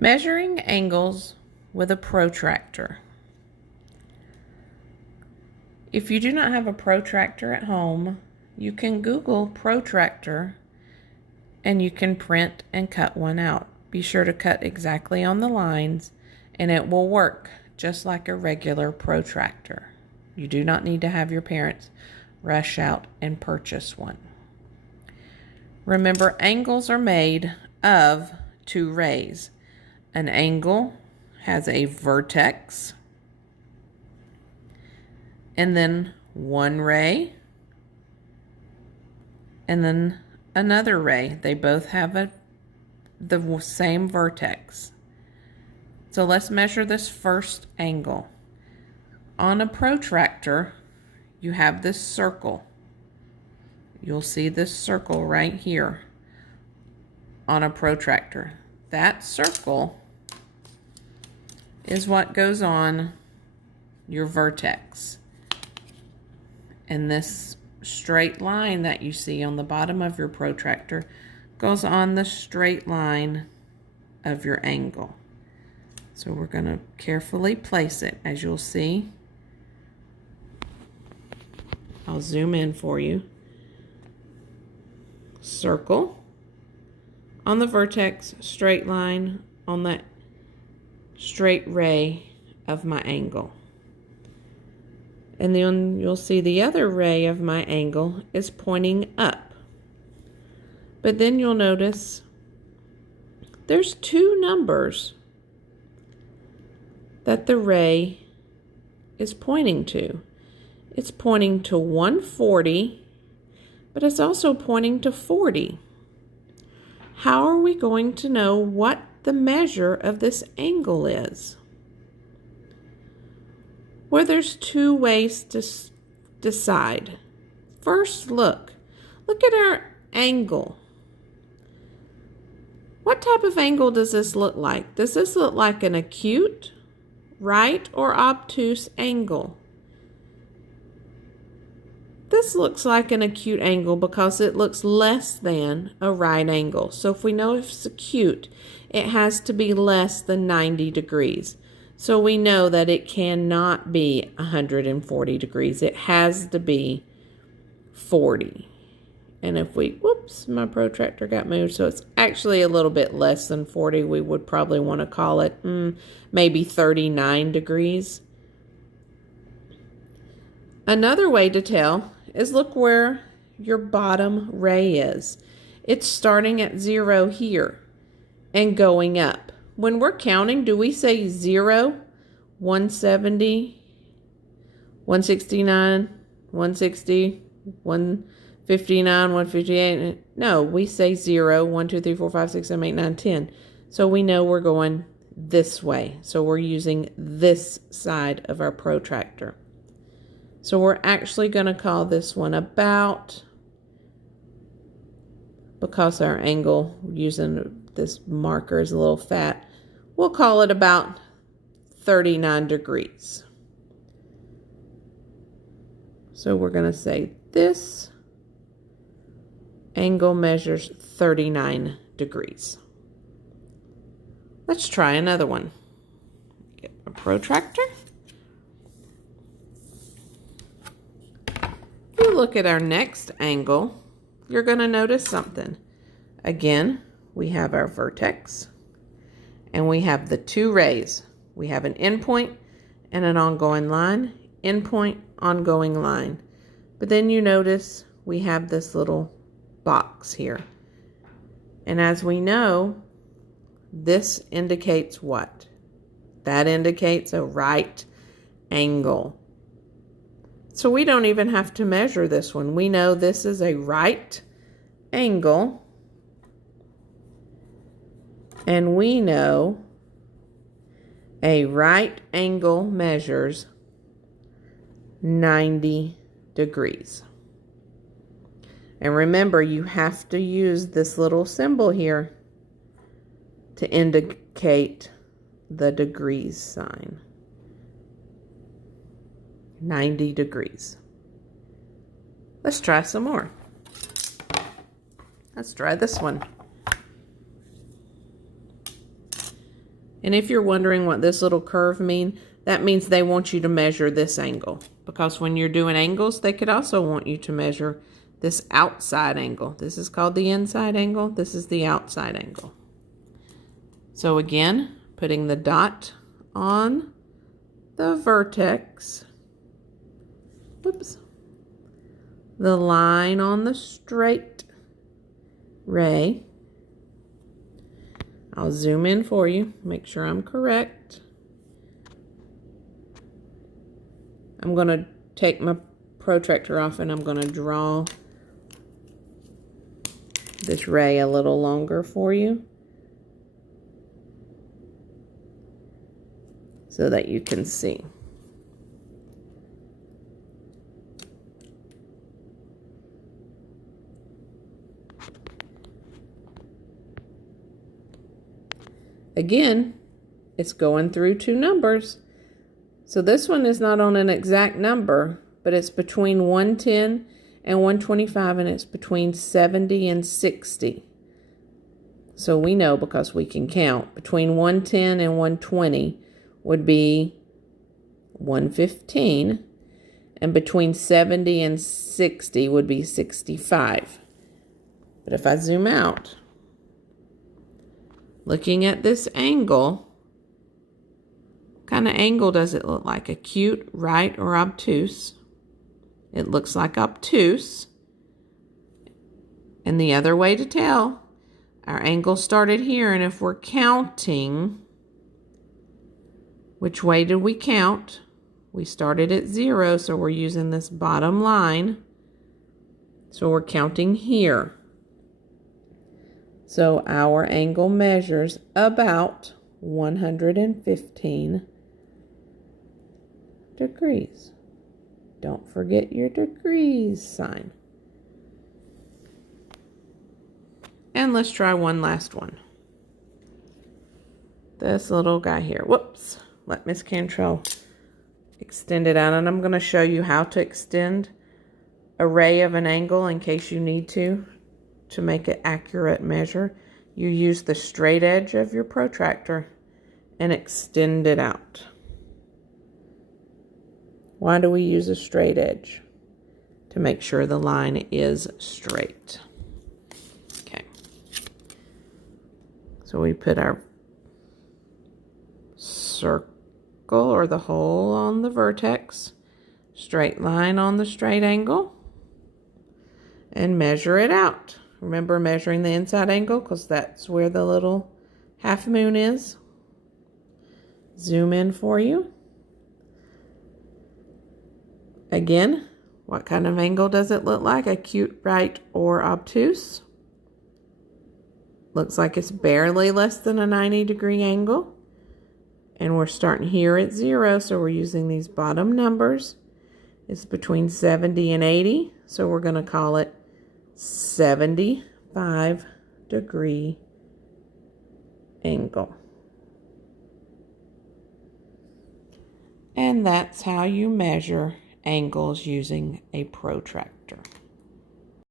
Measuring angles with a protractor. If you do not have a protractor at home, you can Google protractor and you can print and cut one out. Be sure to cut exactly on the lines and it will work just like a regular protractor. You do not need to have your parents rush out and purchase one. Remember, angles are made of two rays. An angle has a vertex and then one ray and then another ray. They both have the same vertex. So let's measure this first angle. On a protractor, you have this circle. You'll see this circle right here on a protractor. That circle is what goes on your vertex. And this straight line that you see on the bottom of your protractor goes on the straight line of your angle. So we're going to carefully place it. As you'll see, I'll zoom in for you. Circle on the vertex, straight line on that straight ray of my angle. And then you'll see the other ray of my angle is pointing up. But then you'll notice there's two numbers that the ray is pointing to. It's pointing to 140, but it's also pointing to 40. How are we going to know what the measure of this angle is? Well, there's two ways to decide. First, look at our angle. What type of angle does this look like? Does this look like an acute, right, or obtuse angle? This looks like an acute angle because it looks less than a right angle. So if we know it's acute, it has to be less than 90 degrees. So we know that it cannot be 140 degrees. It has to be 40. And if we, whoops, my protractor got moved. So it's actually a little bit less than 40. We would probably want to call it maybe 39 degrees. Another way to tell is look where your bottom ray is. It's starting at 0 here and going up. When we're counting, do we say 0, 170, 169, 160, 159, 158? No, we say 0, 1, 2, 3, 4, 5, 6, 7, 8, 9, 10. So we know we're going this way. So we're using this side of our protractor. So we're actually going to call this one about, because our angle using this marker is a little fat, we'll call it about 39 degrees. So we're going to say this angle measures 39 degrees. Let's try another one. Get a protractor. If you look at our next angle, you're going to notice something. Again, we have our vertex and we have the two rays. We have an endpoint and an ongoing line, endpoint, ongoing line. But then you notice we have this little box here. And as we know, this indicates what? That indicates a right angle. So we don't even have to measure this one. We know this is a right angle. And we know a right angle measures 90 degrees. And remember, you have to use this little symbol here to indicate the degrees sign. 90 degrees. Let's try some more. Let's try this one. And if you're wondering what this little curve means, that means they want you to measure this angle. Because when you're doing angles, they could also want you to measure this outside angle. This is called the inside angle. This is the outside angle. So again, putting the dot on the vertex. Whoops. The line on the straight ray. I'll zoom in for you, make sure I'm correct. I'm going to take my protractor off and I'm going to draw this ray a little longer for you so that you can see. Again, it's going through two numbers. So this one is not on an exact number, but it's between 110 and 125, and it's between 70 and 60. So we know because we can count. Between 110 and 120 would be 115, and between 70 and 60 would be 65. But if I zoom out, looking at this angle, what kind of angle does it look like? Acute, right, or obtuse? It looks like obtuse. And the other way to tell, our angle started here, and if we're counting, which way did we count? We started at 0, so we're using this bottom line. So we're counting here. So our angle measures about 115 degrees. Don't forget your degrees sign. And let's try one last one. This little guy here. Whoops. Let Miss Cantrell extend it out. And I'm going to show you how to extend a ray of an angle in case you need to make an accurate measure. You use the straight edge of your protractor and extend it out. Why do we use a straight edge? To make sure the line is straight. Okay. So we put our circle or the hole on the vertex, straight line on the straight angle, and measure it out. Remember measuring the inside angle because that's where the little half moon is. Zoom in for you. Again, what kind of angle does it look like? Acute, right, or obtuse? Looks like it's barely less than a 90-degree angle. And we're starting here at 0, so we're using these bottom numbers. It's between 70 and 80, so we're going to call it 75-degree angle. And that's how you measure angles using a protractor.